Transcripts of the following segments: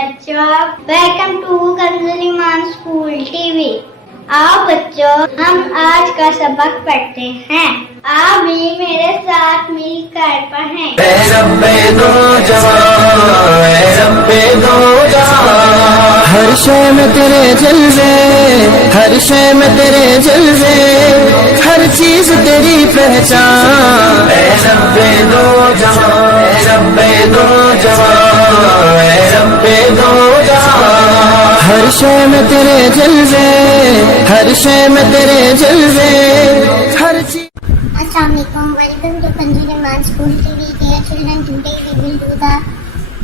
बच्चों, welcome to Kanzul Iman school TV. आओ बच्चों, हम आज का सबक पढ़ते हैं। आप भी मेरे साथ मिलकर पढ़ें। हर शय में तेरे जलवे, हर शय में तेरे जलवे, हर चीज तेरी पहचान। हर शय में तेरे जलवे, हर शय में तेरे जलवे, हर चीज। Assalamualaikum. Welcome to Kanjual Iman School TV. Dear children, today we will do the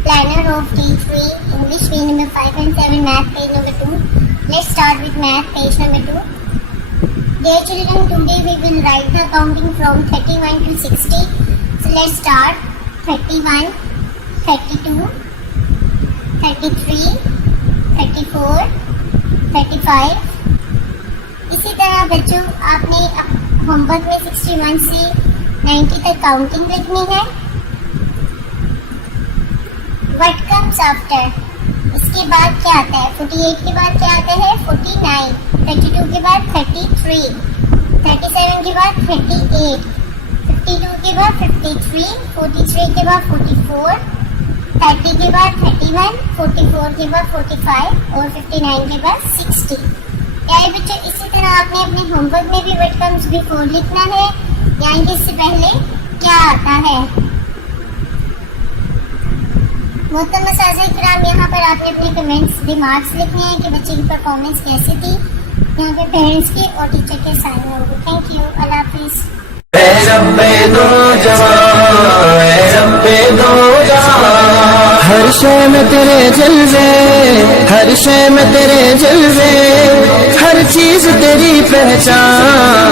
planner of day 3, English page number 5 and 7, math page number 2. Let's start with math page number 2. Dear children, today we will write the counting from 31 to 60. So let's start. 31, 32, 33, 34, 35. इसी तरह बच्चों आपने homework में 61 से 90 तक counting लिखनी है। What comes after? इसके बाद क्या आता है? 48 के बाद क्या आता है? 49, 32 के बाद 33, 37 के बाद 38, 52 के बाद 53, 43 के बाद 44, 30 के बाद 31, 44 के बाद 45 और 59 के बाद 60। यानी बच्चों इसी तरह आपने अपने होमवर्क में भी व्हाट कम्स बिफोर लिखना है, यानी कि इससे पहले क्या आता है। मोहतरम साज़िर किराम, यहाँ पर आपने अपने कमेंट्स रिमार्क्स लिखने हैं कि बच्चे की परफॉर्मेंस कैसी थी। यहाँ पे पेरेंट्स के और टीचर के साइन होंगे। थैंक यू, अल्लाह हाफिज़। हर शय में तेरे जलवे, हर शय में तेरे जलवे, हर चीज तेरी पहचान।